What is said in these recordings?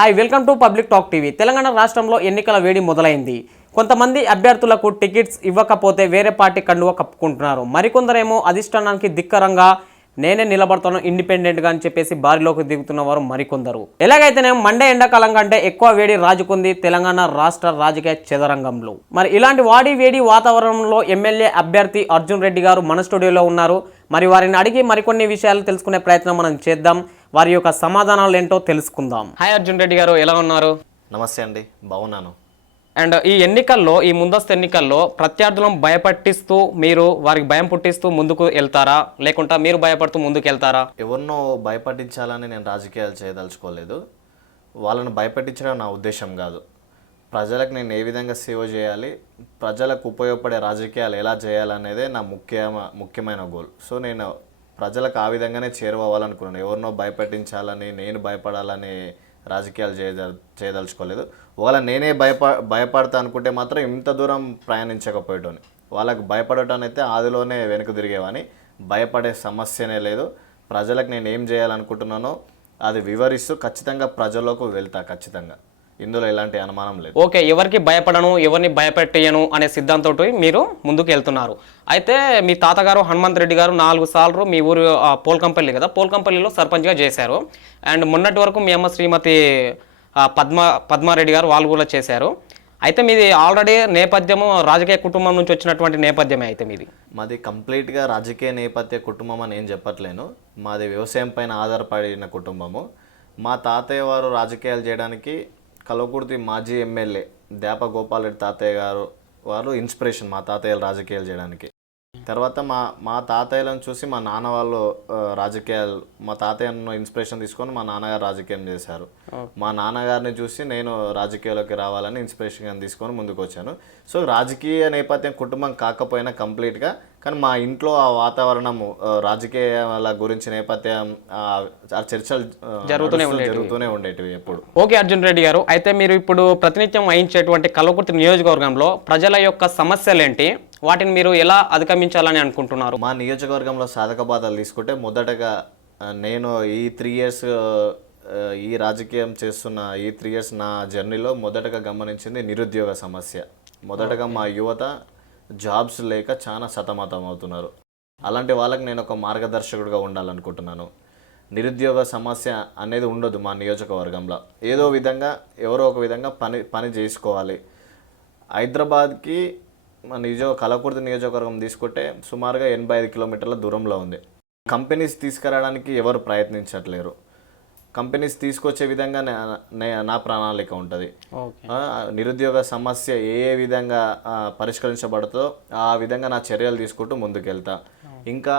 Hi welcome to public talk TV. Telangana రాష్ట్రంలో ఎన్నికల వేడి మొదలైంది. కొంతమంది అభ్యర్థులకు టికెట్స్ ఇవ్వకపోతే వేరే పార్టీ కండువ కప్పుకుంటున్నారు. మరికొందరేమో అధిష్టానానికి ధిక్కరంగా నేనే నిలబడతాను ఇండిపెండెంట్గా అని చెప్పేసి బారిలోకి దిగుతున్న వారు మరికొందరు. ఎలాగైతేనే మండే ఎండాకాలం కంటే ఎక్కువ వేడి రాజుకుంది తెలంగాణ రాష్ట్ర రాజకీయ చదరంగంలో. మరి ఇలాంటి వాడి వేడి వాతావరణంలో ఎమ్మెల్యే అభ్యర్థి అర్జున్ రెడ్డి గారు మన స్టూడియోలో ఉన్నారు. మరి వారిని అడిగి మరికొన్ని విషయాలు తెలుసుకునే ప్రయత్నం మనం చేద్దాం. వారి యొక్క సమాధానాలు ఏంటో తెలుసుకుందాం. హాయ్ అర్జున్ రెడ్డి గారు, ఎలా ఉన్నారు? నమస్తే అండి, బాగున్నాను. అండ్ ఈ ఎన్నికల్లో, ఈ ముందస్తు ఎన్నికల్లో ప్రత్యర్థులను భయపట్టిస్తూ మీరు వారికి భయం పుట్టిస్తూ ముందుకు వెళ్తారా, లేకుంటే మీరు భయపడుతూ ముందుకు వెళ్తారా? ఎవరినో భయపట్టించాలని నేను రాజకీయాలు చేయదలుచుకోలేదు. వాళ్ళను భయపట్టించడం నా ఉద్దేశం కాదు. ప్రజలకు నేను ఏ విధంగా సేవ చేయాలి, ప్రజలకు ఉపయోగపడే రాజకీయాలు ఎలా చేయాలనేదే నా ముఖ్యమైన గోల్. సో నేను ప్రజలకు ఆ విధంగానే చేరువవ్వాలనుకున్నాను. ఎవరినో భయపట్టించాలని, నేను భయపడాలని రాజకీయాలు చేయదలుచుకోలేదు. ఒకవేళ నేనే భయపడతా అనుకుంటే మాత్రం ఇంత దూరం ప్రయాణించకపోయేటోని. వాళ్ళకు భయపడటం అయితే ఆదిలోనే వెనుక తిరిగేవాని. భయపడే సమస్యనే లేదు. ప్రజలకు నేను ఏం చేయాలనుకుంటున్నానో అది వివరిస్తూ ఖచ్చితంగా ప్రజల్లోకి వెళ్తా. ఖచ్చితంగా ఇందులో ఎలాంటి అనుమానం లేదు. ఓకే, ఎవరికి భయపడను, ఎవరిని భయపెట్టేయను అనే సిద్ధాంతంతో మీరు ముందుకు వెళ్తున్నారు. అయితే మీ తాతగారు హనుమంత్ రెడ్డి గారు 4 సార్లు మీ ఊరు పోల్కంపల్లి కదా, పోల్కంపల్లిలో సర్పంచ్గా చేశారు. అండ్ మొన్నటి వరకు మీ అమ్మ శ్రీమతి పద్మారెడ్డి గారు వాళ్ళు కూడా చేశారు. అయితే మీది ఆల్రెడీ నేపథ్యము రాజకీయ కుటుంబం నుంచి వచ్చినటువంటి నేపథ్యమే. అయితే మాది కంప్లీట్గా రాజకీయ నేపథ్య కుటుంబం అని ఏం చెప్పట్లేను. మాది వ్యవసాయం పైన ఆధారపడిన కుటుంబము. మా తాతయ్య వారు రాజకీయాలు చేయడానికి కల్వకుర్తి మాజీ ఎమ్మెల్యే దేప గోపాల్ రెడ్డి తాతయ్య గారు వారు ఇన్స్పిరేషన్ మా తాతయ్యలు రాజకీయాలు చేయడానికి. తర్వాత మా తాతయ్యలను చూసి మా నాన్న వాళ్ళు రాజకీయాలు, మా తాతయ్యను ఇన్స్పిరేషన్ తీసుకొని మా నాన్నగారు రాజకీయం చేశారు. మా నాన్నగారిని చూసి నేను రాజకీయాల్లోకి రావాలని ఇన్స్పిరేషన్ తీసుకొని ముందుకు వచ్చాను. సో రాజకీయ నేపథ్యం కుటుంబం కాకపోయినా కంప్లీట్గా, కానీ మా ఇంట్లో ఆ వాతావరణము రాజకీయాల గురించి నేపథ్యం చర్చలు జరుగుతూనే ఉండేటివి ఎప్పుడు. ఓకే అర్జున్ రెడ్డి గారు, అయితే మీరు ఇప్పుడు ప్రతినిత్యం వహించేటువంటి కల్వకుర్తి నియోజకవర్గంలో ప్రజల యొక్క సమస్యలు ఏంటి, వాటిని మీరు ఎలా అధిగమించాలని అనుకుంటున్నారు? మా నియోజకవర్గంలో సాధక బాధలు తీసుకుంటే మొదటగా నేను ఈ 3 ఇయర్స్ ఈ రాజకీయం చేస్తున్న ఈ 3 ఇయర్స్ నా జర్నీలో మొదటగా గమనించింది నిరుద్యోగ సమస్య. మొదటగా మా యువత జాబ్స్ లేక చాలా సతమతం అవుతున్నారు. అలాంటి వాళ్ళకి నేను ఒక మార్గదర్శకుడిగా ఉండాలనుకుంటున్నాను. నిరుద్యోగ సమస్య అనేది ఉండదు మా నియోజకవర్గంలో. ఏదో విధంగా ఎవరో ఒక విధంగా పని చేసుకోవాలి. హైదరాబాద్కి మా కల్వకుర్తి నియోజకవర్గం తీసుకుంటే సుమారుగా 85 కిలోమీటర్ల దూరంలో ఉంది. కంపెనీస్ తీసుకురావడానికి ఎవరు ప్రయత్నించట్లేరు. కంపెనీస్ తీసుకొచ్చే విధంగా నా ప్రణాళిక ఉంటుంది. నిరుద్యోగ సమస్య ఏ విధంగా పరిష్కరించబడుతుందో ఆ విధంగా నా చర్యలు తీసుకుంటూ ముందుకెళ్తా. ఇంకా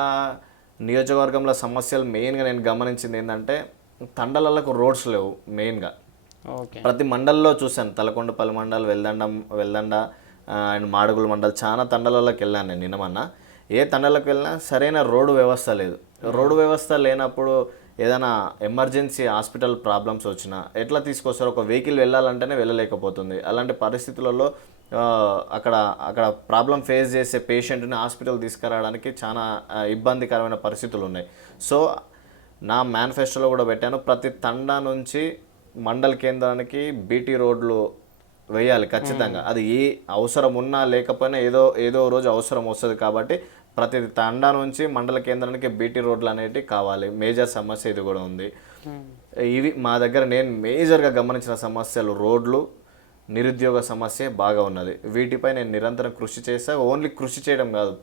నియోజకవర్గంలో సమస్యలు మెయిన్గా నేను గమనించింది ఏంటంటే తండలకు రోడ్స్ లేవు. మెయిన్గా ప్రతి మండల్లో చూశాను. తలకొండపల్లి మండల్, వెల్దండ అండ్ మాడుగుల మండల్ చాలా తండలలోకి వెళ్ళాను నేను నిన్నమన్నా. ఏ తండలకు వెళ్ళినా సరైన రోడ్డు వ్యవస్థ లేదు. రోడ్డు వ్యవస్థ లేనప్పుడు ఏదైనా ఎమర్జెన్సీ హాస్పిటల్ ప్రాబ్లమ్స్ వచ్చినా ఎట్లా తీసుకొస్తారు? ఒక వెహికల్ వెళ్ళాలంటేనే వెళ్ళలేకపోతుంది. అలాంటి పరిస్థితులలో అక్కడ ప్రాబ్లం ఫేస్ చేసే పేషెంట్ని హాస్పిటల్ తీసుకురావడానికి చాలా ఇబ్బందికరమైన పరిస్థితులు ఉన్నాయి. సో నా మేనిఫెస్టోలో కూడా పెట్టాను, ప్రతి తండా నుంచి మండల కేంద్రానికి బీటీ రోడ్లు వేయాలి ఖచ్చితంగా. అది ఏ అవసరం ఉన్నా లేకపోయినా ఏదో రోజు అవసరం వస్తుంది. కాబట్టి ప్రతి తండా నుంచి మండల కేంద్రానికి బీటీ రోడ్లు అనేటివి కావాలి. మేజర్ సమస్య ఇది కూడా ఉంది. ఇవి మా దగ్గర నేను మేజర్గా గమనించిన సమస్యలు రోడ్లు, నిరుద్యోగ సమస్య బాగా ఉన్నది. వీటిపై నేను నిరంతరం కృషి చేస్తా. ఓన్లీ కృషి చేయడం కాదు,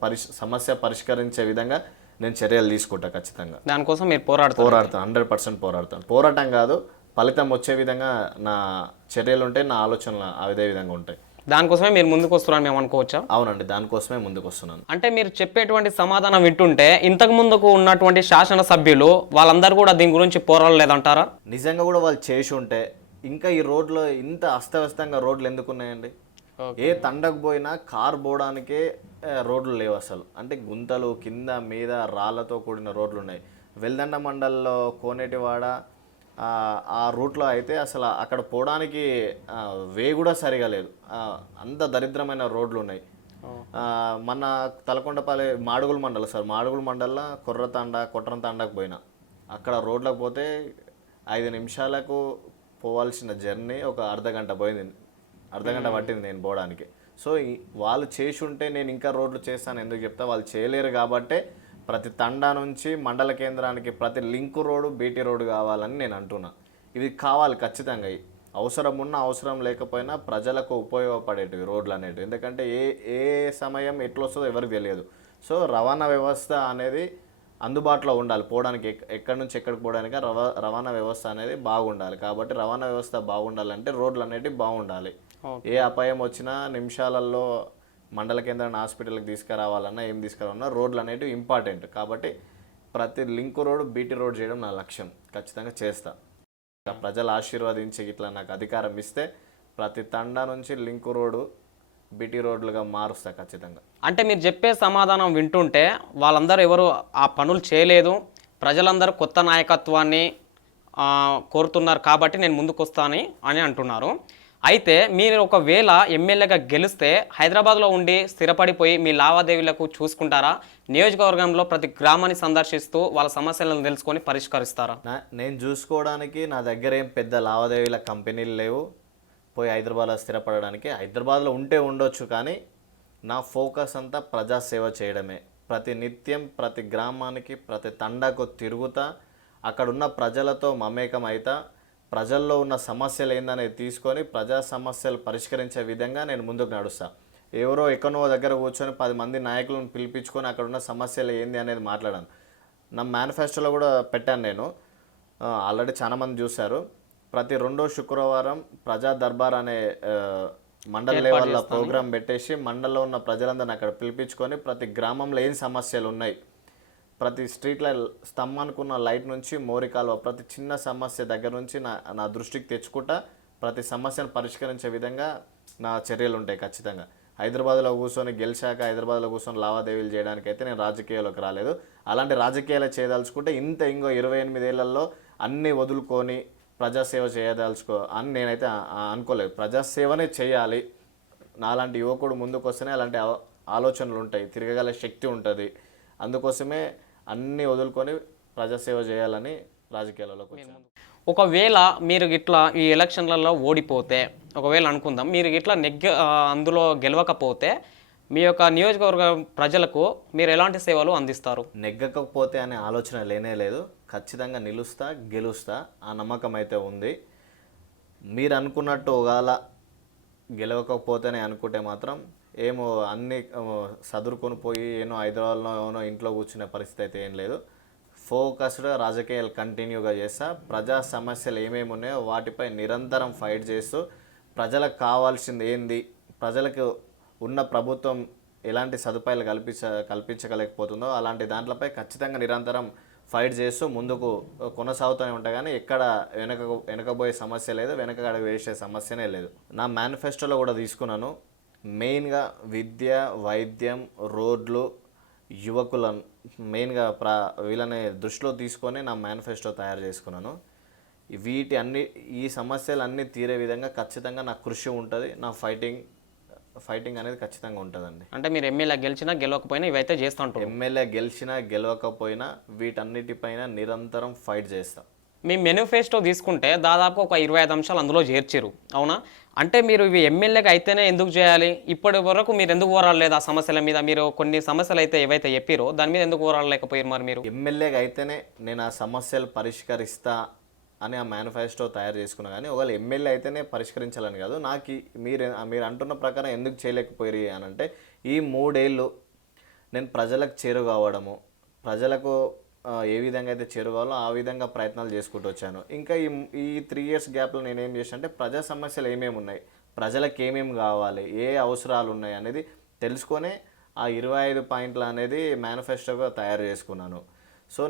సమస్య పరిష్కరించే విధంగా నేను చర్యలు తీసుకుంటా ఖచ్చితంగా. దానికోసం మీరు పోరాడతాను. 100% పోరాడతాను. పోరాటం కాదు, ఫలితం వచ్చే విధంగా నా చర్యలు ఉంటాయి, నా ఆలోచనలు అదే విధంగా ఉంటాయి. దానికోసమే మీరు ముందుకు వస్తున్నారని మేము అనుకోవచ్చా? అవునండి, దానికోసమే ముందుకు వస్తున్నాను. అంటే మీరు చెప్పేటువంటి సమాధానం వింటుంటే ఇంతకు ముందుకు ఉన్నటువంటి శాసనసభ్యులు వాళ్ళందరూ కూడా దీని గురించి పోరాడలేదంటారా? నిజంగా కూడా వాళ్ళు చేసి ఉంటే ఇంకా ఈ రోడ్లు ఇంత అస్తవ్యస్తంగా రోడ్లు ఎందుకు ఉన్నాయండి? ఏ తండకు పోయినా కార్ పోవడానికే రోడ్లు లేవు అసలు. అంటే గుంతలు, కింద మీద రాళ్లతో కూడిన రోడ్లు ఉన్నాయి. వెల్దండ మండల్లో కోనేటివాడ ఆ రూట్లో అయితే అసలు అక్కడ పోవడానికి వే కూడా సరిగా లేదు. అంత దరిద్రమైన రోడ్లు ఉన్నాయి. మన తలకొండపల్లి మాడుగుల మండల్లో కొట్రం తాండాకు పోయినా అక్కడ రోడ్లకు పోతే 5 నిమిషాలకు పోవాల్సిన జర్నీ ఒక అర్ధగంట పోయింది, అర్ధగంట పట్టింది నేను పోవడానికి. సో వాళ్ళు చేసి ఉంటే నేను ఇంకా రోడ్లు చేస్తాను ఎందుకు చెప్తా, వాళ్ళు చేయలేరు కాబట్టే ప్రతి తండా నుంచి మండల కేంద్రానికి ప్రతి లింక్ రోడ్డు బీటీ రోడ్డు కావాలని నేను అంటున్నా. ఇది కావాలి ఖచ్చితంగా, అవసరం ఉన్న అవసరం లేకపోయినా ప్రజలకు ఉపయోగపడేటివి రోడ్లు అనేటివి. ఎందుకంటే ఏ ఏ సమయం ఎట్లా వస్తుందో ఎవరికి తెలియదు. సో రవాణా వ్యవస్థ అనేది అందుబాటులో ఉండాలి, పోవడానికి ఎక్కడి నుంచి ఎక్కడికి పోవడానికి రవాణా వ్యవస్థ అనేది బాగుండాలి. కాబట్టి రవాణా వ్యవస్థ బాగుండాలంటే రోడ్లు అనేటివి బాగుండాలి. ఏ అపాయం వచ్చినా నిమిషాలలో మండల కేంద్రాన్ని హాస్పిటల్కి తీసుకురావాలన్నా ఏం తీసుకురావాలన్నా రోడ్లు అనేటివి ఇంపార్టెంట్. కాబట్టి ప్రతి లింక్ రోడ్ బీటీ రోడ్ చేయడం నా లక్ష్యం, ఖచ్చితంగా చేస్తా. ప్రజలు ఆశీర్వదించి ఇట్లా నాకు అధికారం ఇస్తే ప్రతి తండా నుంచి లింక్ రోడ్డు బీటీ రోడ్లుగా మారుస్తా ఖచ్చితంగా. అంటే మీరు చెప్పే సమాధానం వింటుంటే వాళ్ళందరూ ఎవరు ఆ పనులు చేయలేదు, ప్రజలందరూ కొత్త నాయకత్వాన్ని కోరుతున్నారు కాబట్టి నేను ముందుకు వస్తాను అని అంటున్నారు. అయితే మీరు ఒకవేళ ఎమ్మెల్యేగా గెలిస్తే హైదరాబాద్లో ఉండి స్థిరపడిపోయి మీ లావాదేవీలకు చూసుకుంటారా, నియోజకవర్గంలో ప్రతి గ్రామాన్ని సందర్శిస్తూ వాళ్ళ సమస్యలను తెలుసుకొని పరిష్కరిస్తారా? నేను చూసుకోవడానికి నా దగ్గర ఏం పెద్ద లావాదేవీల కంపెనీలు లేవు, పోయి హైదరాబాద్లో స్థిరపడడానికి. హైదరాబాద్లో ఉంటే ఉండొచ్చు, కానీ నా ఫోకస్ అంతా ప్రజాసేవ చేయడమే. ప్రతి నిత్యం ప్రతి గ్రామానికి ప్రతి తండాకు తిరుగుతా, అక్కడున్న ప్రజలతో మమేకం అవుతా, ప్రజల్లో ఉన్న సమస్యలు ఏందనేది తీసుకొని ప్రజా సమస్యలు పరిష్కరించే విధంగా నేను ముందుకు నడుస్తా. ఎవరో ఎక్కడో దగ్గర కూర్చొని 10 మంది నాయకులను పిలిపించుకొని అక్కడ ఉన్న సమస్యలు ఏంది అనేది మాట్లాడాను. నా మేనిఫెస్టోలో కూడా పెట్టాను నేను, ఆల్రెడీ చాలామంది చూశారు. ప్రతి 2వ శుక్రవారం ప్రజా దర్బార్ అనే మండల లెవెల్లో ప్రోగ్రాం పెట్టేసి మండలంలో ఉన్న ప్రజలందరిని అక్కడ పిలిపించుకొని ప్రతి గ్రామంలో ఏం సమస్యలు ఉన్నాయి, ప్రతి స్ట్రీట్లో స్తంభానికి ఉన్న లైట్ నుంచి మోరి కాలువ ప్రతి చిన్న సమస్య దగ్గర నుంచి నా దృష్టికి తెచ్చుకుంటా ప్రతి సమస్యను పరిష్కరించే విధంగా నా చర్యలు ఉంటాయి ఖచ్చితంగా. హైదరాబాద్లో కూర్చొని గెలిచాక హైదరాబాద్లో కూర్చొని లావాదేవీలు చేయడానికైతే నేను రాజకీయాల్లోకి రాలేదు. అలాంటి రాజకీయాలు చేయదలుచుకుంటే ఇంకో 28 ఏళ్లలో అన్నీ వదులుకొని ప్రజాసేవ అని నేనైతే అనుకోలేదు. ప్రజాసేవనే చేయాలి, నాలాంటి యువకుడు ముందుకు వస్తేనే అలాంటి ఆలోచనలు ఉంటాయి, తిరగగల శక్తి ఉంటుంది. అందుకోసమే అన్నీ వదులుకొని ప్రజాసేవ చేయాలని రాజకీయాలలోకి వచ్చాను. ఒకవేళ మీరు ఇట్లా ఈ ఎలక్షన్లలో ఓడిపోతే, ఒకవేళ అనుకుందాం మీరు ఇట్లా అందులో గెలవకపోతే మీ యొక్క నియోజకవర్గ ప్రజలకు మీరు ఎలాంటి సేవలు అందిస్తారు? నెగ్గకపోతే అనే ఆలోచన లేనే లేదు, ఖచ్చితంగా నిలుస్తా, గెలుస్తా, ఆ నమ్మకం అయితే ఉంది. మీరు అనుకున్నట్టు ఒకవేళ గెలవకపోతేనే అనుకుంటే మాత్రం ఏమో అన్నీ సదురుకొని పోయి హైదరాబాద్లో ఇంట్లో కూర్చునే పరిస్థితి అయితే ఏం లేదు. ఫోకస్డ్గా రాజకీయాలు కంటిన్యూగా చేస్తా, ప్రజా సమస్యలు ఏమేమి ఉన్నాయో వాటిపై నిరంతరం ఫైట్ చేస్తూ ప్రజలకు కావాల్సింది ఏంది, ప్రజలకు ఉన్న ప్రభుత్వం ఎలాంటి సదుపాయాలు కల్పించగలేకపోతుందో అలాంటి దాంట్లపై ఖచ్చితంగా నిరంతరం ఫైట్ చేస్తూ ముందుకు కొనసాగుతూనే ఉంటాయి. కానీ ఎక్కడ వెనకబోయే సమస్య లేదు, వెనక అడుగు వేసే సమస్యనే లేదు. నా మేనిఫెస్టోలో కూడా తీసుకున్నాను, మెయిన్గా విద్య, వైద్యం, రోడ్లు, యువకులను మెయిన్గా వీళ్ళని దృష్టిలో తీసుకొని నా మేనిఫెస్టో తయారు చేసుకున్నాను. ఈ సమస్యలు అన్నీ తీరే విధంగా ఖచ్చితంగా నా కృషి ఉంటుంది, నా ఫైటింగ్ అనేది ఖచ్చితంగా ఉంటుందండి. అంటే మీరు ఎమ్మెల్యే గెలిచినా గెలవకపోయినా ఇవైతే చేస్తూ ఉంటారు? ఎమ్మెల్యే గెలిచినా గెలవకపోయినా వీటన్నిటిపైన నిరంతరం ఫైట్ చేస్తాం. మీ మేనిఫెస్టో తీసుకుంటే దాదాపు ఒక 25 అంశాలు అందులో చేర్చారు, అవునా? అంటే మీరు ఇవి ఎమ్మెల్యేగా అయితేనే ఎందుకు చేయాలి? ఇప్పటి వరకు మీరు ఎందుకు పోరాడలేదు ఆ సమస్యల మీద? మీరు కొన్ని సమస్యలు అయితే ఏవైతే చెప్పారో దాని మీద ఎందుకు పోరాడలేకపోయారు? మరి మీరు ఎమ్మెల్యేగా అయితేనే నేను ఆ సమస్యలు పరిష్కరిస్తా అని ఆ మేనిఫెస్టో తయారు చేసుకున్నా. కానీ ఒకవేళ ఎమ్మెల్యే అయితేనే పరిష్కరించాలని కాదు, నాకు మీరు అంటున్న ప్రకారం ఎందుకు చేయలేకపోయారు అని అంటే, ఈ 3 ఏళ్ళు నేను ప్రజలకు చేరువవడము, ప్రజలకు ఏ విధంగా అయితే చేరువాలో ఆ విధంగా ప్రయత్నాలు చేసుకుంటూ వచ్చాను. ఇంకా ఈ 3 ఇయర్స్ గ్యాప్లో నేను ఏం చేశాను అంటే ప్రజా సమస్యలు ఏమేమి ఉన్నాయి, ప్రజలకు ఏమేమి కావాలి, ఏ అవసరాలు ఉన్నాయి అనేది తెలుసుకొని ఆ 25 పాయింట్లు అనేది మేనిఫెస్టోగా తయారు చేసుకున్నాను. సో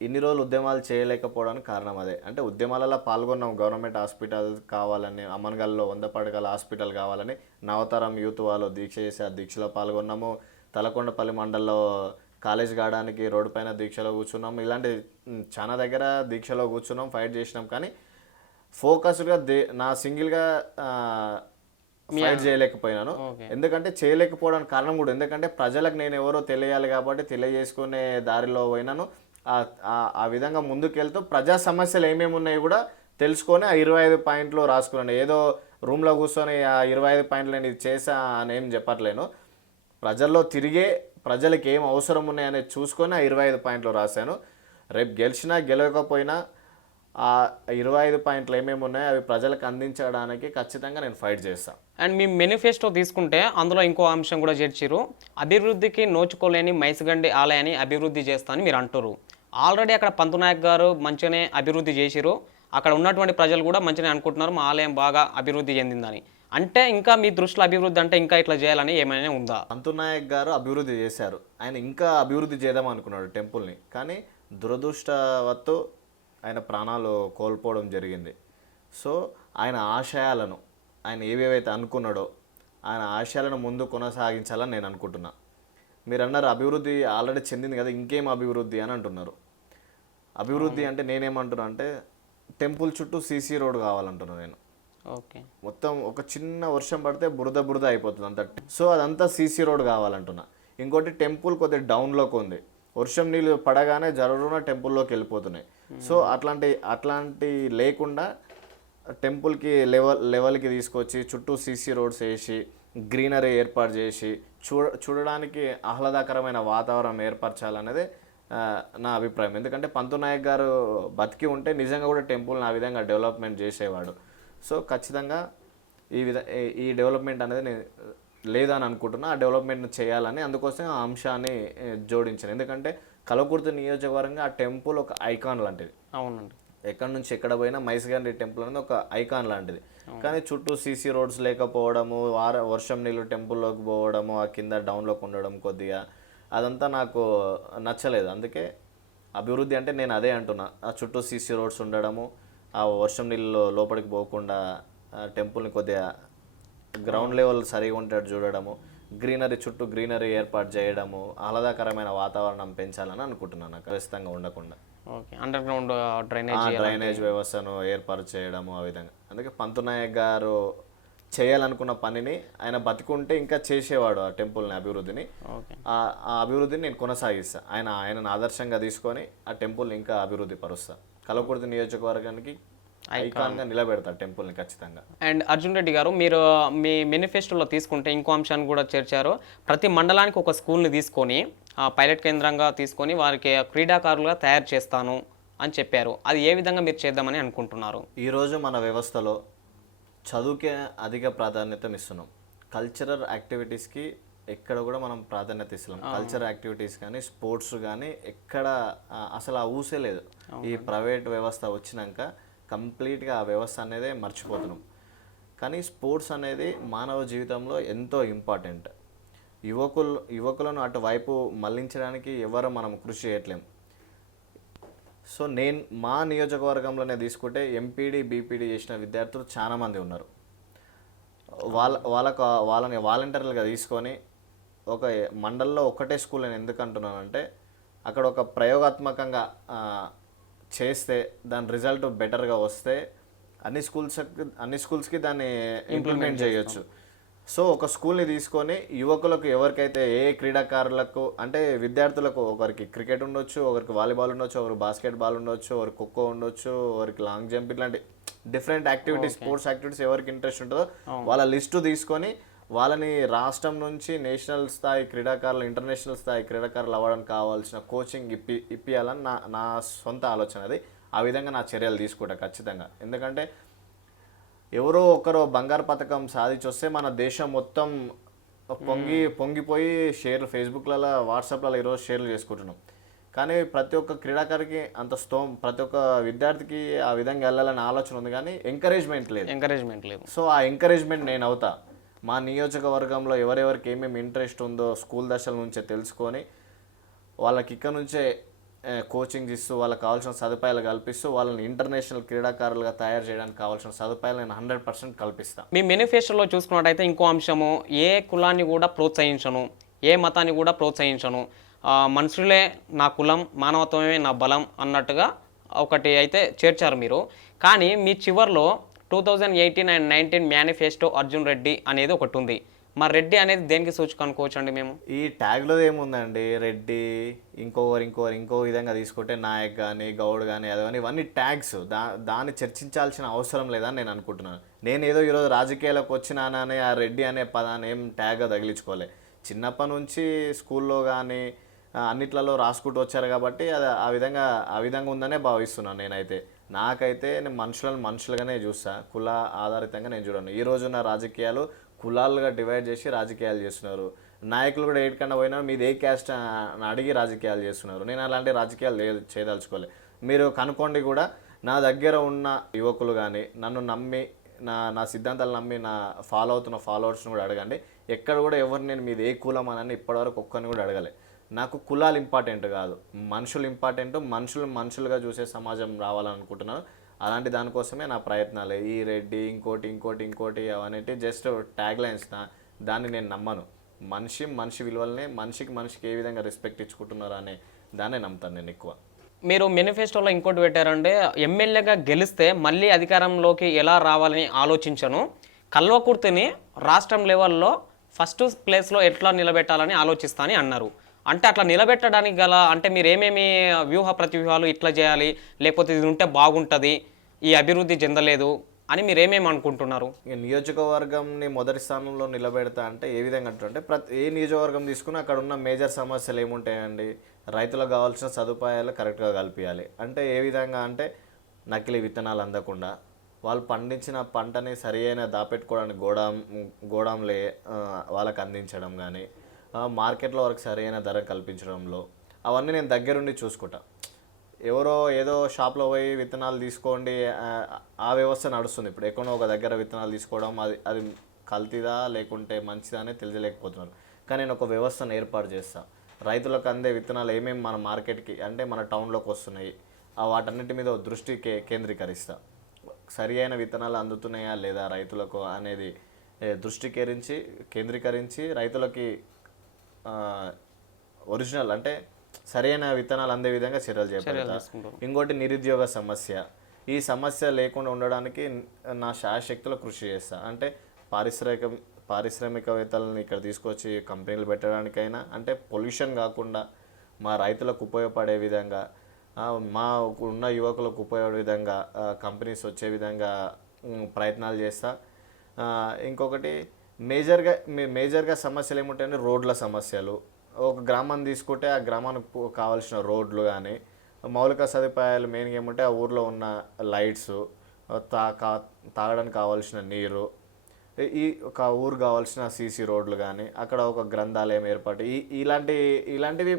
ఇన్ని రోజులు ఉద్యమాలు చేయలేకపోవడానికి కారణం అదే. అంటే ఉద్యమాలలో పాల్గొన్నాం, గవర్నమెంట్ హాస్పిటల్ కావాలని, అమ్మన్గల్లో 100 పడకల హాస్పిటల్ కావాలని నవతరం యూత్ వాళ్ళు దీక్ష చేసి ఆ దీక్షలో పాల్గొన్నాము. తలకొండపల్లి మండలంలో కాలేజ్ కావడానికి రోడ్డు పైన దీక్షలో కూర్చున్నాం. ఇలాంటి చాలా దగ్గర దీక్షలో కూర్చున్నాం, ఫైట్ చేసినాం. కానీ ఫోకస్డ్గా నా సింగిల్గా ఫైట్ చేయలేకపోయినాను. ఎందుకంటే చేయలేకపోవడానికి కారణం కూడా ఎందుకంటే ప్రజలకు నేను ఎవరో తెలియాలి కాబట్టి తెలియజేసుకునే దారిలో పోయినాను. ఆ విధంగా ముందుకెళ్తూ ప్రజా సమస్యలు ఏమేమి ఉన్నాయి కూడా తెలుసుకొని ఆ 25 పాయింట్లు రాసుకున్నాను. ఏదో రూమ్లో కూర్చొని ఆ 25 పాయింట్లు నేను ఇది చేసా అని ఏం చెప్పట్లేను. ప్రజల్లో తిరిగే ప్రజలకు ఏం అవసరం ఉన్నాయనేది చూసుకొని ఆ 25 పాయింట్లు రాశాను. రేపు గెలిచినా గెలవకపోయినా ఆ 25 పాయింట్లు ఏమేమి ఉన్నాయో అవి ప్రజలకు అందించడానికి ఖచ్చితంగా నేను ఫైట్ చేస్తాను. అండ్ మీ మేనిఫెస్టో తీసుకుంటే అందులో ఇంకో అంశం కూడా చేర్చిరు, అభివృద్ధికి నోచుకోలేని మైసగండి ఆలయాన్ని అభివృద్ధి చేస్తా అని మీరు అంటారు. ఆల్రెడీ అక్కడ పంతునాయక్ గారు మంచిగానే అభివృద్ధి చేసిరు, అక్కడ ఉన్నటువంటి ప్రజలు కూడా మంచిగానే అనుకుంటున్నారు మా ఆలయం బాగా అభివృద్ధి చెందిందని. అంటే ఇంకా మీ దృష్టిలో అభివృద్ధి అంటే ఇంకా ఇట్లా చేయాలని ఏమైనా ఉందా? పంతునాయక్ గారు అభివృద్ధి చేశారు, ఆయన ఇంకా అభివృద్ధి చేద్దాం అనుకున్నాడు టెంపుల్ని. కానీ దురదృష్టవత్తు ఆయన ప్రాణాలు కోల్పోవడం జరిగింది. సో ఆయన ఆశయాలను ఆయన ఏవేవైతే అనుకున్నాడో ఆయన ఆశయాలను ముందు కొనసాగించాలని నేను అనుకుంటున్నా. మీరు అన్నారు అభివృద్ధి ఆల్రెడీ చెందింది కదా ఇంకేం అభివృద్ధి అని అంటున్నారు. అభివృద్ధి అంటే నేనేమంటున్నా అంటే టెంపుల్ చుట్టూ సీసీ రోడ్ కావాలంటున్నాను నేను. ఓకే, మొత్తం ఒక చిన్న వర్షం పడితే బురద అయిపోతుంది అంత. సో అదంతా సీసీ రోడ్ కావాలంటున్నా. ఇంకోటి టెంపుల్ కొద్దిగా డౌన్లోకి ఉంది, వర్షం నీళ్ళు పడగానే జరుగున టెంపుల్లోకి వెళ్ళిపోతున్నాయి. సో అట్లాంటి లేకుండా టెంపుల్కి లెవెల్కి తీసుకొచ్చి చుట్టూ సీసీ రోడ్స్ వేసి గ్రీనరీ ఏర్పాటు చేసి చూడడానికి ఆహ్లాదకరమైన వాతావరణం ఏర్పరచాలనేది నా అభిప్రాయం. ఎందుకంటే పంతునాయక్ గారు బతికి ఉంటే నిజంగా కూడా టెంపుల్ని ఆ విధంగా డెవలప్మెంట్ చేసేవాడు. సో ఖచ్చితంగా ఈ డెవలప్మెంట్ అనేది నేను లేదని అనుకుంటున్నా. ఆ డెవలప్మెంట్ చేయాలని అందుకోసం ఆ అంశాన్ని జోడించాను. ఎందుకంటే కలకుర్తి నియోజకవర్గంగా ఆ టెంపుల్ ఒక ఐకాన్ లాంటిది. అవునండి, ఎక్కడి నుంచి ఎక్కడ పోయినా మైసగండి టెంపుల్ అనేది ఒక ఐకాన్ లాంటిది. కానీ చుట్టూ సీసీ రోడ్స్ లేకపోవడము, వర్షం నీళ్ళు టెంపుల్లోకి పోవడము, ఆ కింద డౌన్లోకి ఉండడం కొద్దిగా అదంతా నాకు నచ్చలేదు. అందుకే అభివృద్ధి అంటే నేను అదే అంటున్నా, ఆ చుట్టూ సీసీ రోడ్స్ ఉండడము, ఆ వర్షం నీళ్ళు లోపలికి పోకుండా టెంపుల్ని కొద్దిగా గ్రౌండ్ లెవెల్ సరిగా ఉంటాడు చూడడము, గ్రీనరీ చుట్టూ గ్రీనరీ ఏర్పాటు చేయడము, ఆహ్లాదకరమైన వాతావరణం పెంచాలని అనుకుంటున్నాను ఖచ్చితంగా ఉండకుండా. ఓకే, అండర్ గ్రౌండ్ డ్రైనేజ్ వ్యవస్థను ఏర్పాటు చేయడము ఆ విధంగా. అందుకే పంతునాయక్ గారు చేయాలనుకున్న పనిని ఆయన బతికుంటే ఇంకా చేసేవాడు ఆ టెంపుల్ని అభివృద్ధిని. ఆ అభివృద్ధిని నేను కొనసాగిస్తాను. ఆయనను ఆదర్శంగా తీసుకొని ఆ టెంపుల్ని ఇంకా అభివృద్ధి పరుస్తా. కలకుర్తి నియోజకవర్గానికి ఐకాన్గా నిలబెడతా టెంపుల్ని ఖచ్చితంగా. అండ్ అర్జున్ రెడ్డి గారు, మీరు మీ మేనిఫెస్టోలో తీసుకుంటే ఇంకో అంశాన్ని కూడా చేర్చారు, ప్రతి మండలానికి ఒక స్కూల్ని తీసుకొని పైలట్ కేంద్రంగా తీసుకొని వారికి క్రీడాకారులుగా తయారు చేస్తాను అని చెప్పారు. అది ఏ విధంగా మీరు చేద్దామని అనుకుంటున్నారు? ఈరోజు మన వ్యవస్థలో చదువుకే అధిక ప్రాధాన్యత ఇస్తున్నాం. కల్చరల్ యాక్టివిటీస్కి ఎక్కడ కూడా మనం ప్రాధాన్యత ఇస్తున్నాం. కల్చరల్ యాక్టివిటీస్ కానీ స్పోర్ట్స్ కానీ ఎక్కడ అసలు ఆ ఊసే లేదు. ఈ ప్రైవేట్ వ్యవస్థ వచ్చినాక కంప్లీట్గా ఆ వ్యవస్థ అనేది మర్చిపోతున్నాం. కానీ స్పోర్ట్స్ అనేది మానవ జీవితంలో ఎంతో ఇంపార్టెంట్. యువకులను అటువైపు మళ్లించడానికి ఎవరు మనం కృషి చేయట్లేం. సో మా నియోజకవర్గంలోనే తీసుకుంటే ఎంపీడీ బీపీడీ చేసిన విద్యార్థులు చాలామంది ఉన్నారు. వాళ్ళని వాలంటీర్లుగా తీసుకొని ఒక మండల్లో ఒకటే స్కూల్ నేను ఎందుకు అంటున్నానంటే అక్కడ ఒక ప్రయోగాత్మకంగా చేస్తే దాని రిజల్ట్ బెటర్గా వస్తే అన్ని స్కూల్స్కి దాన్ని ఇంప్లిమెంట్ చేయొచ్చు. సో ఒక స్కూల్ని తీసుకొని యువకులకు ఎవరికైతే ఏ క్రీడాకారులకు అంటే విద్యార్థులకు ఒకరికి క్రికెట్ ఉండొచ్చు, ఒకరికి వాలీబాల్ ఉండొచ్చు, ఒకరికి బాస్కెట్బాల్ ఉండొచ్చు, ఒకరికి ఖోఖో ఉండొచ్చు, ఒకరికి లాంగ్ జంప్, ఇట్లాంటి డిఫరెంట్ యాక్టివిటీస్ స్పోర్ట్స్ యాక్టివిటీస్ ఎవరికి ఇంట్రెస్ట్ ఉంటుందో వాళ్ళ లిస్టు తీసుకొని వాళ్ళని రాష్ట్రం నుంచి నేషనల్ స్థాయి క్రీడాకారులు ఇంటర్నేషనల్ స్థాయి క్రీడాకారులు అవ్వడానికి కావాల్సిన కోచింగ్ ఇప్పియాలని నా సొంత ఆలోచన. అది ఆ విధంగా నా చర్యలు తీసుకుంటా ఖచ్చితంగా. ఎందుకంటే ఎవరో ఒకరో బంగారు పథకం సాధించి వస్తే మన దేశం మొత్తం పొంగిపోయి షేర్లు ఫేస్బుక్లలో వాట్సాప్లలో ఈరోజు షేర్లు చేసుకుంటున్నాం. కానీ ప్రతి ఒక్క క్రీడాకారికి అంత ప్రతి ఒక్క విద్యార్థికి ఆ విధంగా వెళ్ళాలని ఆలోచన ఉంది, కానీ ఎంకరేజ్మెంట్ లేదు. సో ఆ ఎంకరేజ్మెంట్ నేను అవుతా. మా నియోజకవర్గంలో ఎవరెవరికి ఏమేమి ఇంట్రెస్ట్ ఉందో స్కూల్ దశల నుంచే తెలుసుకొని వాళ్ళకి ఇక్కడ నుంచే కోచింగ్ ఇస్తూ వాళ్ళకి కావాల్సిన సదుపాయాలు కల్పిస్తూ వాళ్ళని ఇంటర్నేషనల్ క్రీడాకారులుగా తయారు చేయడానికి కావాల్సిన సదుపాయాలు నేను 100% కల్పిస్తాను. మీ మేనిఫెస్టోలో చూసుకున్నట్టయితే ఇంకో అంశము, ఏ కులాన్ని కూడా ప్రోత్సహించను, ఏ మతాన్ని కూడా ప్రోత్సహించను, మనుషులే నా కులం, మానవత్వమే నా బలం అన్నట్టుగా ఒకటి అయితే చేర్చారు మీరు. కానీ మీ చివర్లో 2018 and 19 మేనిఫెస్టో అర్జున్ రెడ్డి అనేది ఒకటి ఉంది. మరి రెడ్డి అనేది దేనికి సూచిక అనుకోవచ్చు అండి మేము? ఈ ట్యాగ్లో ఏముందండి, రెడ్డి ఇంకో విధంగా తీసుకుంటే నాయక్ కానీ గౌడ్ కానీ అదని ఇవన్నీ ట్యాగ్స్. దాన్ని చర్చించాల్సిన అవసరం లేదని నేను అనుకుంటున్నాను. నేను ఏదో ఈరోజు రాజకీయాలకు వచ్చినానని ఆ రెడ్డి అనే పదాన్ని ఏం ట్యాగ్గా తగిలించుకోలే. చిన్నప్పటి నుంచి స్కూల్లో కానీ అన్నిట్లలో రాసుకుంటూ వచ్చారు కాబట్టి అది ఆ విధంగా ఉందనే భావిస్తున్నాను నేనైతే. నాకైతే నేను మనుషులుగానే చూస్తా, కుల ఆధారితంగా నేను చూడను. ఈ రోజున్న రాజకీయాలు కులాలుగా డివైడ్ చేసి రాజకీయాలు చేస్తున్నారు. నాయకులు కూడా ఏటికన్నా పోయినా మీది ఏ క్యాస్ట్ అని అడిగి రాజకీయాలు చేస్తున్నారు. నేను అలాంటి రాజకీయాలు చేయదలుచుకోలే. మీరు కనుక్కోండి కూడా, నా దగ్గర ఉన్న యువకులు కానీ నన్ను నమ్మి నా సిద్ధాంతాలు నమ్మి నా ఫాలో అవుతున్న ఫాలోవర్స్ని కూడా అడగండి. ఎక్కడ కూడా ఎవరు నేను మీది ఏ కులం అని ఇప్పటివరకు ఒక్కరిని కూడా అడగలే. నాకు కులాలు ఇంపార్టెంట్ కాదు, మనుషులు ఇంపార్టెంట్. మనుషులుగా చూసే సమాజం రావాలనుకుంటున్నాను. అలాంటి దానికోసమే నా ప్రయత్నాలే. ఈ రెడ్డి ఇంకోటి అవన్నీ జస్ట్ ట్యాగ్ లైన్స్. దాన్ని నేను నమ్మను. మనిషి విలువలనే, మనిషికి ఏ విధంగా రెస్పెక్ట్ ఇచ్చుకుంటున్నారు అనే దాన్నే నమ్ముతాను నేను ఎక్కువ. మీరు మేనిఫెస్టోలో ఇంకోటి పెట్టారంటే, ఎమ్మెల్యేగా గెలిస్తే మళ్ళీ అధికారంలోకి ఎలా రావాలని ఆలోచించను, కల్వకుర్తిని రాష్ట్రం లెవెల్లో ఫస్ట్ ప్లేస్లో ఎట్లా నిలబెట్టాలని ఆలోచిస్తానని అన్నారు. అంటే అట్లా నిలబెట్టడానికి గల అంటే మీరు ఏమేమి ప్రతివ్యూహాలు ఇట్లా చేయాలి, లేకపోతే ఇది ఉంటే బాగుంటుంది, ఈ అభివృద్ధి చెందలేదు అని మీరు ఏమేమి అనుకుంటున్నారు? నియోజకవర్గంని మొదటి స్థానంలో నిలబెడతా అంటే ఏ విధంగా అంటే ఏ నియోజకవర్గం తీసుకున్నా అక్కడ ఉన్న మేజర్ సమస్యలు ఏముంటాయండి? రైతులకు కావాల్సిన సదుపాయాలు కరెక్ట్గా కల్పించాలి. అంటే ఏ విధంగా అంటే నకిలీ విత్తనాలు అందకుండా, వాళ్ళు పండించిన పంటని సరి అయిన దాపెట్టుకోవడానికి గోడాంలే వాళ్ళకి అందించడం కానీ, మార్కెట్లో వరకు సరైన ధర కల్పించడంలో అవన్నీ నేను దగ్గరుండి చూసుకుంటా. ఎవరో ఏదో షాప్లో పోయి విత్తనాలు తీసుకోండి ఆ వ్యవస్థ నడుస్తుంది. ఇప్పుడు ఎక్కడో ఒక దగ్గర విత్తనాలు తీసుకోవడం అది కల్తీదా లేకుంటే మంచిదా అనేది తెలియలేకపోతున్నారు. కానీ నేను ఒక వ్యవస్థను ఏర్పాటు చేస్తాను. రైతులకు అందే విత్తనాలు ఏమేమి మన మార్కెట్కి అంటే మన టౌన్లోకి వస్తున్నాయి, వాటన్నిటి మీద దృష్టి కేంద్రీకరిస్తా. సరి అయిన విత్తనాలు అందుతున్నాయా లేదా రైతులకు అనేది దృష్టి కేంద్రీకరించి రైతులకి ఒరిజినల్ అంటే సరైన విత్తనాలు అందే విధంగా చర్యలు చేపడతారు. ఇంకోటి నిరుద్యోగ సమస్య. ఈ సమస్య లేకుండా ఉండడానికి నా శాయశక్తులు కృషి చేస్తా. అంటే పారిశ్రామికవేత్తలను ఇక్కడ తీసుకొచ్చి కంపెనీలు పెట్టడానికైనా, అంటే పొల్యూషన్ కాకుండా మా రైతులకు ఉపయోగపడే విధంగా, మా ఉన్న యువకులకు ఉపయోగపడే విధంగా కంపెనీస్ వచ్చే విధంగా ప్రయత్నాలు చేస్తా. ఇంకొకటి మేజర్గా సమస్యలు ఏముంటాయంటే రోడ్ల సమస్యలు. ఒక గ్రామాన్ని తీసుకుంటే ఆ గ్రామానికి కావాల్సిన రోడ్లు కానీ, మౌలిక సదుపాయాలు మెయిన్గా ఏమంటే ఆ ఊర్లో ఉన్న లైట్స్, తాగడానికి కావాల్సిన నీరు, ఈ ఒక ఊరు కావాల్సిన సీసీ రోడ్లు కానీ, అక్కడ ఒక గ్రంథాలయం ఏర్పాటు, ఇలాంటివి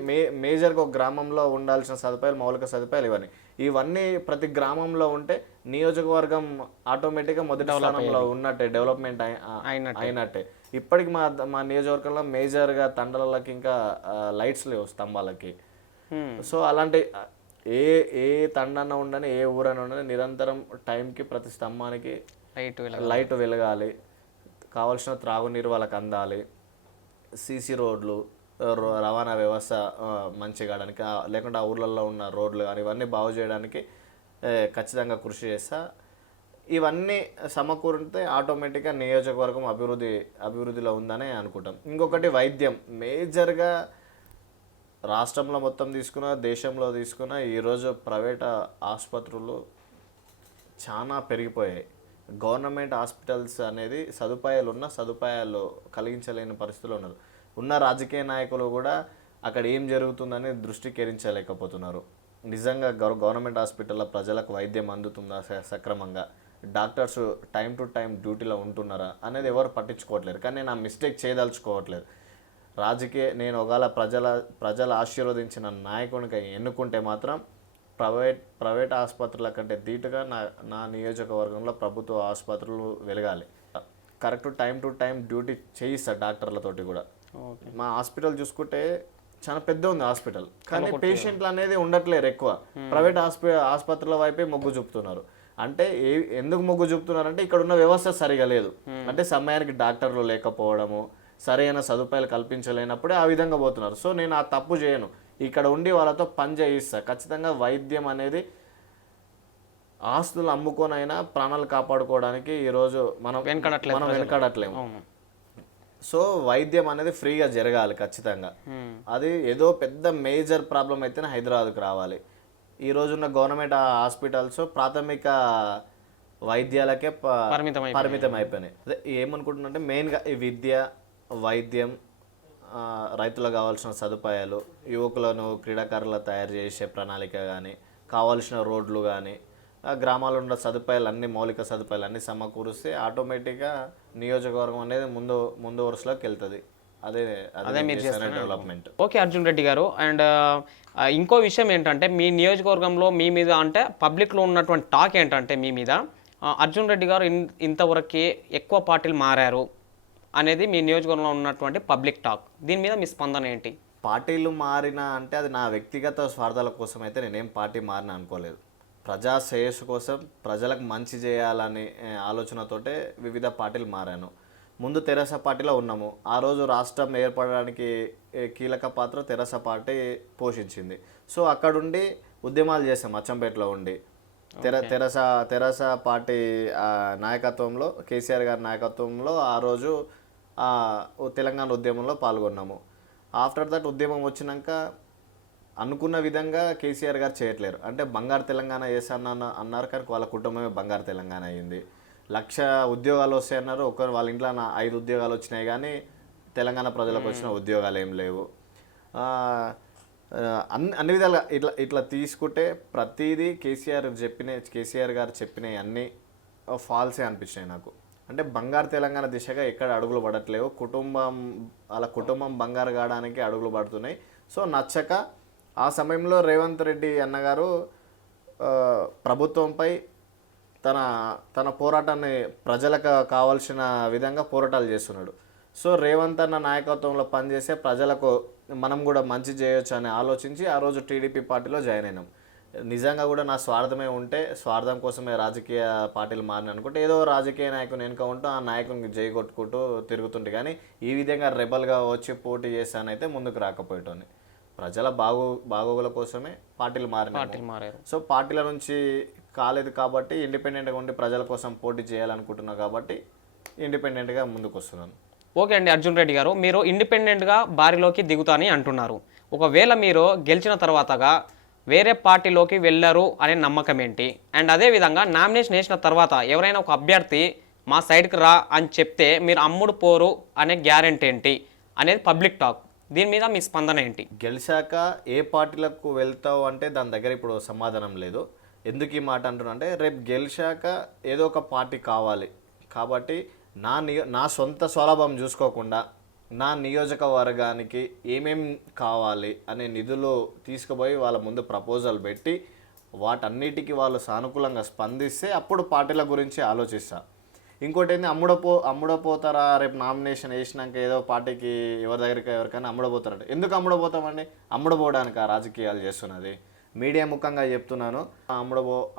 మేజర్గా ఒక గ్రామంలో ఉండాల్సిన సదుపాయాలు, మౌలిక సదుపాయాలు ఇవన్నీ ప్రతి గ్రామంలో ఉంటే నియోజకవర్గం ఆటోమేటిక్గా మొదటి స్థానంలో ఉన్నట్టే, డెవలప్మెంట్ అయినట్టే. ఇప్పటికి మా నియోజకవర్గంలో మేజర్గా తండాలకి ఇంకా లైట్స్ లేవు స్తంభాలకి. సో అలాంటి ఏ తండన ఉండని, ఏ ఊరైనా ఉండని నిరంతరం టైంకి ప్రతి స్తంభానికి లైట్ వెలగాలి, కావాల్సిన త్రాగునీరు వాళ్ళకి అందాలి, సీసీ రోడ్లు, రవాణా వ్యవస్థ మంచిగా కావడానికి, లేకుంటే ఆ ఊర్లలో ఉన్న రోడ్లు కానీ ఇవన్నీ బాగు చేయడానికి ఖచ్చితంగా కృషి చేస్తా. ఇవన్నీ సమకూరితే ఆటోమేటిక్గా నియోజకవర్గం అభివృద్ధిలో ఉందని అనుకుంటాం. ఇంకొకటి వైద్యం. మేజర్గా రాష్ట్రంలో మొత్తం తీసుకున్న, దేశంలో తీసుకున్న ఈరోజు ప్రైవేట్ ఆసుపత్రులు చాలా పెరిగిపోయాయి. గవర్నమెంట్ హాస్పిటల్స్ అనేది సదుపాయాలు కలిగించలేని పరిస్థితుల్లో ఉన్నారు. ఉన్న రాజకీయ నాయకులు కూడా అక్కడ ఏం జరుగుతుందని దృష్టి కేరించలేకపోతున్నారు. నిజంగా గవర్నమెంట్ హాస్పిటల్లో ప్రజలకు వైద్యం అందుతుందా సక్రమంగా, డాక్టర్స్ టైం టు టైం డ్యూటీలో ఉంటున్నారా అనేది ఎవరు పట్టించుకోవట్లేదు. కానీ నేను ఆ మిస్టేక్ చేయదలుచుకోవట్లేదు. నేను ఒకవేళ ప్రజలు ఆశీర్వదించిన నాయకునికి ఎన్నుకుంటే మాత్రం ప్రైవేట్ ఆసుపత్రుల కంటే ధీటుగా నా నియోజకవర్గంలో ప్రభుత్వ ఆసుపత్రులు వెలగాలి. Correct time to time duty చేయిస్తారు డాక్టర్లతోటి కూడా. మా హాస్పిటల్ చూసుకుంటే చాలా పెద్ద ఉంది హాస్పిటల్, కానీ పేషెంట్లు అనేది ఉండట్లేరు ఎక్కువ. ప్రైవేట్ ఆసుపత్రుల వైపే మొగ్గు చూపుతున్నారు. అంటే ఎందుకు మొగ్గు చూపుతున్నారంటే ఇక్కడ ఉన్న వ్యవస్థ సరిగా లేదు. అంటే సమయానికి డాక్టర్లు లేకపోవడము, సరైన సదుపాయాలు కల్పించలేనప్పుడే ఆ విధంగా పోతున్నారు. సో నేను ఆ తప్పు చేయను, ఇక్కడ ఉండి వాళ్ళతో పని చేయిస్తా. ఖచ్చితంగా వైద్యం అనేది ఆస్తులు అమ్ముకోనైనా ప్రాణాలు కాపాడుకోవడానికి ఈరోజు మనం వెనకడట్లేము. సో వైద్యం అనేది ఫ్రీగా జరగాలి ఖచ్చితంగా. అది ఏదో పెద్ద మేజర్ ప్రాబ్లం అయితేనే హైదరాబాద్కి రావాలి. ఈ రోజున్న గవర్నమెంట్ హాస్పిటల్స్ ప్రాథమిక వైద్యాలకే పరిమితం అయిపోయినాయి. అదే ఏమనుకుంటున్నంటే మెయిన్గా ఈ విద్య, వైద్యం, రైతులకు కావాల్సిన సదుపాయాలు, యువకులను క్రీడాకారుల తయారు చేసే ప్రణాళిక కానీ, కావాల్సిన రోడ్లు కానీ, గ్రామాల్లో ఉన్న సదుపాయాలు అన్ని, మౌలిక సదుపాయాలు అన్నీ సమకూరిస్తే ఆటోమేటిక్గా నియోజకవర్గం అనేది ముందు వరుసలోకి వెళ్తుంది. అదే మీరు చేస్తున్న డెవలప్మెంట్. ఓకే అర్జున్ రెడ్డి గారు. అండ్ ఇంకో విషయం ఏంటంటే మీ నియోజకవర్గంలో మీ మీద అంటే పబ్లిక్లో ఉన్నటువంటి టాక్ ఏంటంటే మీ మీద అర్జున్ రెడ్డి గారు ఇంతవరకు ఎక్కువ పార్టీలు మారారు అనేది మీ నియోజకవర్గంలో ఉన్నటువంటి పబ్లిక్ టాక్. దీని మీద మీ స్పందన ఏంటి? పార్టీలు మారినా అంటే అది నా వ్యక్తిగత స్వార్థాల కోసం అయితే నేనేం పార్టీ మారినా అనుకోలేదు. ప్రజా శ్రేయస్సు కోసం, ప్రజలకు మంచి చేయాలనే ఆలోచనతోటే వివిధ పార్టీలు మారాను. ముందు తెరాస పార్టీలో ఉన్నాము. ఆ రోజు రాష్ట్రం ఏర్పడడానికి కీలక పాత్ర తెరాస పార్టీ పోషించింది. సో అక్కడుండి ఉద్యమాలు చేసాం అచ్చంపేటలో ఉండి. తెరాస పార్టీ నాయకత్వంలో, కేసీఆర్ గారి నాయకత్వంలో ఆ రోజు తెలంగాణ ఉద్యమంలో పాల్గొన్నాము. ఆఫ్టర్ దట్ ఉద్యమం వచ్చినాక అనుకున్న విధంగా కేసీఆర్ గారు చేయట్లేరు. అంటే బంగారు తెలంగాణ చేస్తాను అన్నారు, కానీ వాళ్ళ కుటుంబమే బంగారు తెలంగాణ అయ్యింది. 1,00,000 ఉద్యోగాలు వస్తాయన్నారు, వాళ్ళ ఇంట్లో 5 ఉద్యోగాలు వచ్చినాయి, కానీ తెలంగాణ ప్రజలకు వచ్చిన ఉద్యోగాలు ఏం లేవు. అన్ని విధాలుగా ఇట్లా తీసుకుంటే ప్రతిదీ కేసీఆర్ గారు చెప్పినవి అన్నీ ఫాల్సే అనిపించినాయి నాకు. అంటే బంగారు తెలంగాణ దిశగా ఎక్కడ అడుగులు పడట్లేవు. వాళ్ళ కుటుంబం బంగారు కావడానికి అడుగులు పడుతున్నాయి. సో నచ్చక ఆ సమయంలో రేవంత్ రెడ్డి అన్నగారు ప్రభుత్వంపై తన పోరాటాన్ని ప్రజలకు కావాల్సిన విధంగా పోరాటాలు చేస్తున్నాడు. సో రేవంత్ అన్న నాయకత్వంలో పనిచేసే ప్రజలకు మనం కూడా మంచి చేయొచ్చు అని ఆలోచించి ఆ రోజు టీడీపీ పార్టీలో జాయిన్ అయినాం. నిజంగా కూడా నా స్వార్థమే ఉంటే, స్వార్థం కోసమే రాజకీయ పార్టీలు మారిన అనుకుంటే ఏదో రాజకీయ నాయకుని వెనుక ఉంటూ ఆ నాయకునికి జై కొట్టుకుంటూ తిరుగుతుంటే, కానీ ఈ విధంగా రెబల్గా వచ్చి పోటీ చేశానైతే ముందుకు రాకపోయేటోని. ప్రజల బాగోగుల కోసమే పార్టీలు మారారు. సో పార్టీల నుంచి కాలేదు కాబట్టి ఇండిపెండెంట్గా ఉండి ప్రజల కోసం పోటీ చేయాలనుకుంటున్నా కాబట్టి ఇండిపెండెంట్గా ముందుకు వస్తున్నాను. ఓకే అండి అర్జున్ రెడ్డి గారు, మీరు ఇండిపెండెంట్గా బారిలోకి దిగుతాని అంటున్నారు. ఒకవేళ మీరు గెలిచిన తర్వాతగా వేరే పార్టీలోకి వెళ్ళరు అనే నమ్మకం ఏంటి? అండ్ అదేవిధంగా నామినేషన్ వేసిన తర్వాత ఎవరైనా ఒక అభ్యర్థి మా సైడ్కి రా అని చెప్తే మీరు అమ్ముడు పోరు అనే గ్యారెంటీ ఏంటి అనేది పబ్లిక్ టాక్. దీని మీద మీ స్పందన ఏంటి? గెలిచాక ఏ పార్టీలకు వెళ్తావు అంటే దాని దగ్గర ఇప్పుడు సమాధానం లేదు. ఎందుకు ఈ మాట అంటున్నా అంటే, రేపు గెలిచాక ఏదో ఒక పార్టీ కావాలి కాబట్టి నా సొంత స్వలాభం చూసుకోకుండా నా నియోజకవర్గానికి ఏమేం కావాలి అనే నిధులు తీసుకుపోయి వాళ్ళ ముందు ప్రపోజల్ పెట్టి వాటన్నిటికీ వాళ్ళు సానుకూలంగా స్పందిస్తే అప్పుడు పార్టీల గురించి ఆలోచిస్తా. ఇంకోటి ఏంటి, అమ్ముడపోతారా? రేపు నామినేషన్ వేసినాక ఏదో పార్టీకి ఎవరికైనా అమ్ముడపోతారంటే ఎందుకు అమ్ముడపోతామండి? అమ్ముడపోవడానికి ఆ రాజకీయాలు చేస్తున్నది. మీడియా ముఖంగా చెప్తున్నాను,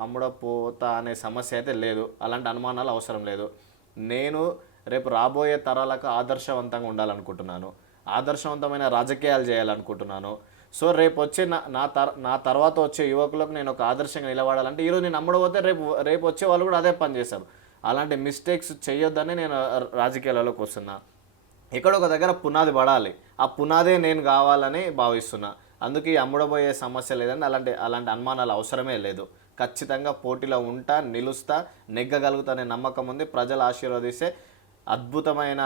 అమ్ముడపోతా అనే సమస్య అయితే లేదు. అలాంటి అనుమానాలు అవసరం లేదు. నేను రేపు రాబోయే తరాలకు ఆదర్శవంతంగా ఉండాలనుకుంటున్నాను. ఆదర్శవంతమైన రాజకీయాలు చేయాలనుకుంటున్నాను. సో రేపు వచ్చే నా తర్వాత వచ్చే యువకులకు నేను ఒక ఆదర్శంగా నిలబడాలంటే ఈరోజు నేను అమ్ముడపోతే రేపు వచ్చే వాళ్ళు కూడా అదే పని చేశారు. అలాంటి మిస్టేక్స్ చేయొద్దని నేను రాజకీయాలలోకి వస్తున్నా. ఎక్కడో ఒక దగ్గర పునాది పడాలి, ఆ పునాదే నేను కావాలని భావిస్తున్నా. అందుకే అమ్ముడబోయే సమస్య లేదని అలాంటి అనుమానాలు అవసరమే లేదు. ఖచ్చితంగా పోటీలో ఉంటా, నిలుస్తా, నెగ్గగలుగుతానే నమ్మకం ఉంది. ప్రజలు ఆశీర్వదిస్తే అద్భుతమైన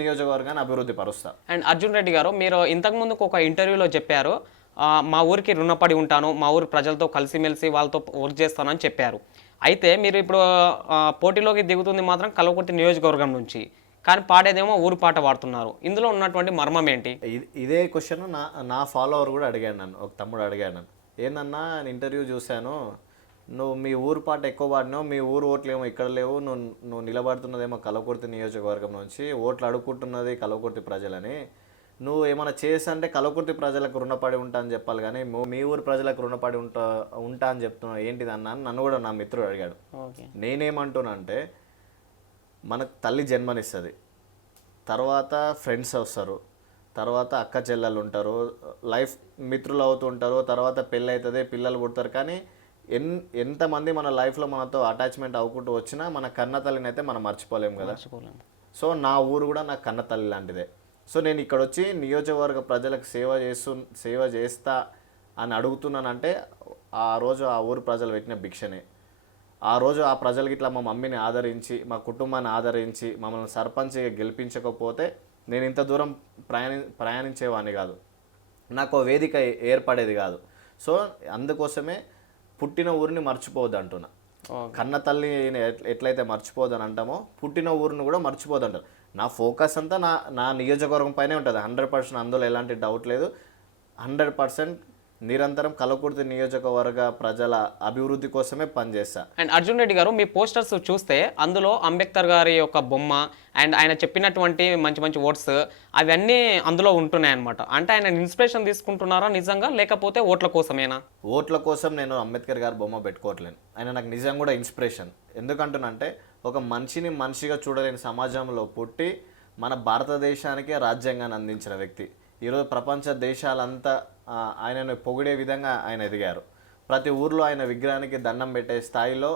నియోజకవర్గాన్ని అభివృద్ధి పరుస్తా. అండ్ అర్జున్ రెడ్డి గారు, మీరు ఇంతకుముందుకు ఒక ఇంటర్వ్యూలో చెప్పారు, మా ఊరికి రుణపడి ఉంటాను, మా ఊరి ప్రజలతో కలిసిమెలిసి వాళ్ళతో వర్క్ చేస్తానని చెప్పారు. అయితే మీరు ఇప్పుడు పోటీలోకి దిగుతుంది మాత్రం కల్వకుర్తి నియోజకవర్గం నుంచి, కానీ పాడేదేమో ఊరు పాట పాడుతున్నారు. ఇందులో ఉన్నటువంటి మర్మం ఏంటి? ఇదే క్వశ్చన్ నా ఫాలోవర్ కూడా అడిగాడు నన్ను, ఒక తమ్ముడు అడిగాడు నన్ను, ఏందన్నా నేను ఇంటర్వ్యూ చూశాను, నువ్వు మీ ఊరు పాట ఎక్కువ పాడినావు, మీ ఊరు ఓట్లు ఏమో ఇక్కడ లేవు, నువ్వు నిలబడుతున్నదేమో కల్వకుర్తి నియోజకవర్గం నుంచి, ఓట్లు అడుక్కుంటున్నది కల్వకుర్తి ప్రజలని, నువ్వు ఏమైనా చేసంటే కల్వకుర్తి ప్రజలకు రుణపడి ఉంటా అని చెప్పాలి, కానీ మీ ఊరు ప్రజలకు రుణపడి ఉంటా అని చెప్తున్నావు ఏంటిది అన్న అని నన్ను కూడా నా మిత్రుడు అడిగాడు. నేనేమంటున్నా అంటే, మనకు తల్లి జన్మనిస్తుంది, తర్వాత ఫ్రెండ్స్ వస్తారు, తర్వాత అక్క చెల్లెలు ఉంటారు, లైఫ్ మిత్రులు అవుతుంటారు, తర్వాత పెళ్ళి అవుతుంది, పిల్లలు పుడతారు. కానీ ఎంతమంది మన లైఫ్లో మనతో అటాచ్మెంట్ అవ్వకుంటూ వచ్చినా మన కన్న తల్లిని అయితే మనం మర్చిపోలేము కదా. సో నా ఊరు కూడా నాకు కన్న తల్లి లాంటిదే. సో నేను ఇక్కడ వచ్చి నియోజకవర్గ ప్రజలకు సేవ చేస్తా అని అడుగుతున్నానంటే ఆ రోజు ఆ ఊరు ప్రజలు పెట్టిన భిక్షనే. ఆ రోజు ఆ ప్రజలకి ఇట్లా మా మమ్మీని ఆదరించి, మా కుటుంబాన్ని ఆదరించి, మమ్మల్ని సర్పంచ్గా గెలిపించకపోతే నేను ఇంత దూరం ప్రయాణించేవాడిని కాదు, నాకు వేదిక ఏర్పడేది కాదు. సో అందుకోసమే పుట్టిన ఊరిని మర్చిపోవద్దు అంటున్నా. కన్న తల్లిని ఎట్లయితే మర్చిపోదని అంటామో పుట్టిన ఊరిని కూడా మర్చిపోదు అంటారు. నా ఫోకస్ అంతా నా నియోజకవర్గం పైనే ఉంటుంది 100%. అందులో ఎలాంటి డౌట్ లేదు. 100% నిరంతరం కలకుర్తి నియోజకవర్గ ప్రజల అభివృద్ధి కోసమే పనిచేస్తా. అండ్ అర్జున్ రెడ్డి గారు, మీ పోస్టర్స్ చూస్తే అందులో అంబేద్కర్ గారి యొక్క బొమ్మ అండ్ ఆయన చెప్పినటువంటి మంచి మంచి వర్డ్స్ అవన్నీ అందులో ఉంటున్నాయి అనమాట. అంటే ఆయన ఇన్స్పిరేషన్ తీసుకుంటున్నారా నిజంగా, లేకపోతే ఓట్ల కోసమేనా? ఓట్ల కోసం నేను అంబేద్కర్ గారి బొమ్మ పెట్టుకోవట్లేను. ఆయన నాకు నిజంగా కూడా ఇన్స్పిరేషన్. ఎందుకంటున్నంటే ఒక మనిషిని మనిషిగా చూడలేని సమాజంలో పుట్టి మన భారతదేశానికే రాజ్యాంగాన్ని అందించిన వ్యక్తి. ఈరోజు ప్రపంచ దేశాలంతా ఆయనను పొగిడే విధంగా ఆయన ఎదిగారు. ప్రతి ఊర్లో ఆయన విగ్రహానికి దండం పెట్టే స్థాయిలో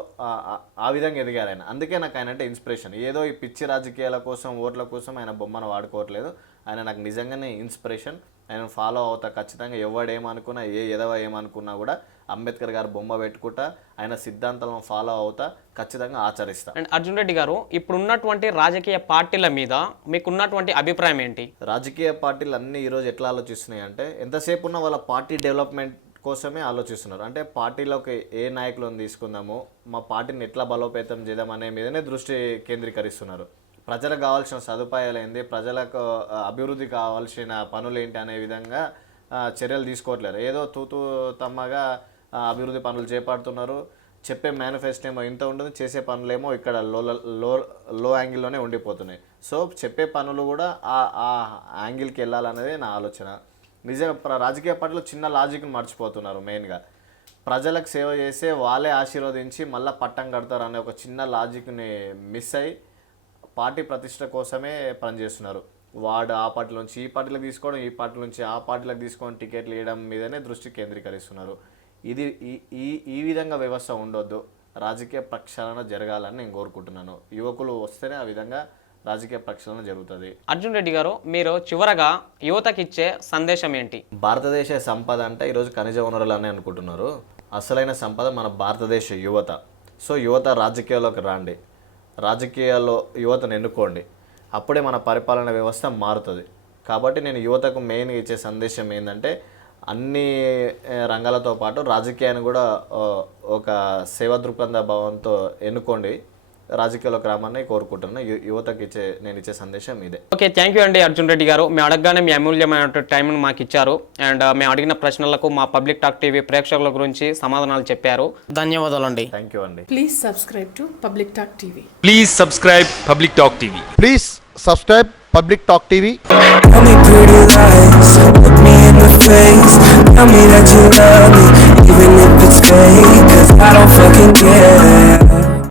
ఆ విధంగా ఎదిగారు ఆయన. అందుకే నాకు ఆయన అంటే ఇన్స్పిరేషన్. ఏదో ఈ పిచ్చి రాజకీయాల కోసం, ఓట్ల కోసం ఆయన బొమ్మను వాడుకోవట్లేదు. ఆయన నాకు నిజంగానే ఇన్స్పిరేషన్. ఆయన ఫాలో అవుతా ఖచ్చితంగా. ఎవడేమనుకున్నా, ఎదవ ఏమనుకున్నా కూడా అంబేద్కర్ గారు బొమ్మ పెట్టుకుంటా, ఆయన సిద్ధాంతాలను ఫాలో అవుతా, ఖచ్చితంగా ఆచరిస్తా. అండ్ అర్జున్ రెడ్డి గారు, ఇప్పుడున్నటువంటి రాజకీయ పార్టీల మీద మీకున్నటువంటి అభిప్రాయం ఏంటి? రాజకీయ పార్టీలు అన్నీ ఈరోజు ఎట్లా ఆలోచిస్తున్నాయి అంటే, ఎంతసేపు ఉన్న వాళ్ళ పార్టీ డెవలప్మెంట్ కోసమే ఆలోచిస్తున్నారు. అంటే పార్టీలోకి ఏ నాయకులను తీసుకుందాము, మా పార్టీని ఎట్లా బలోపేతం చేద్దాం అనే మీదనే దృష్టి కేంద్రీకరిస్తున్నారు. ప్రజలకు కావాల్సిన సదుపాయాలు ఏంది, ప్రజలకు అభివృద్ధి కావాల్సిన పనులు ఏంటి అనే విధంగా చర్యలు తీసుకోవట్లేదు. ఏదో తూతూ తమ్మగా అభివృద్ధి పనులు చేపడుతున్నారు. చెప్పే మేనిఫెస్టో ఏమో ఇంత ఉంటుంది, చేసే పనులేమో ఇక్కడ లో యాంగిల్లోనే ఉండిపోతున్నాయి. సో చెప్పే పనులు కూడా ఆ యాంగిల్కి వెళ్ళాలనేది నా ఆలోచన. నిజంగా రాజకీయ పార్టీలో చిన్న లాజిక్ని మర్చిపోతున్నారు. మెయిన్గా ప్రజలకు సేవ చేస్తే వాళ్ళే ఆశీర్వదించి మళ్ళీ పట్టం కడతారు అనే ఒక చిన్న లాజిక్ని మిస్ అయ్యి పార్టీ ప్రతిష్ట కోసమే పనిచేస్తున్నారు. వాడు ఆ పార్టీ నుంచి ఈ పార్టీలకు తీసుకోవడం, ఈ పార్టీ నుంచి ఆ పార్టీలకు తీసుకొని టికెట్లు వేయడం మీదనే దృష్టి కేంద్రీకరిస్తున్నారు. ఇది ఈ విధంగా వ్యవస్థ ఉండొద్దు. రాజకీయ ప్రక్షాళన జరగాలని నేను కోరుకుంటున్నాను. యువకులు వస్తేనే ఆ విధంగా రాజకీయ ప్రక్షాళన జరుగుతుంది. అర్జున్ రెడ్డి గారు, మీరు చివరగా యువతకి ఇచ్చే సందేశం ఏంటి? భారతదేశ సంపద అంటే ఈరోజు ఖనిజ వనరులు అని అనుకుంటున్నారు. అసలైన సంపద మన భారతదేశ యువత. సో యువత రాజకీయాల్లోకి రండి, రాజకీయాల్లో యువతను ఎన్నుకోండి. అప్పుడే మన పరిపాలన వ్యవస్థ మారుతుంది. కాబట్టి నేను యువతకు మెయిన్గా ఇచ్చే సందేశం ఏంటంటే, అన్ని రంగాలతో పాటు రాజకీయాన్ని కూడా ఒక సేవా దృక్పథ భావంతో ఎన్నుకోండి, రాజకీయాల్లోకి రామని కోరుకుంటున్నాను. యువతకి నేను ఇచ్చే సందేశం ఇదే. ఓకే, థ్యాంక్ యూ అండి అర్జున్ రెడ్డి గారు. మేము అడగగానే మీ అమూల్యమైన టైంను మాకు ఇచ్చారు. అండ్ మేము అడిగిన ప్రశ్నలకు మా పబ్లిక్ టాక్ టీవీ ప్రేక్షకుల గురించి సమాధానాలు చెప్పారు. ధన్యవాదాలు అండి. థ్యాంక్ యూ అండి. Please subscribe to Public Talk TV. Please subscribe Public Talk TV. Please subscribe Public Talk TV. Tell me pretty lies, look me in the face. Tell me that you love me.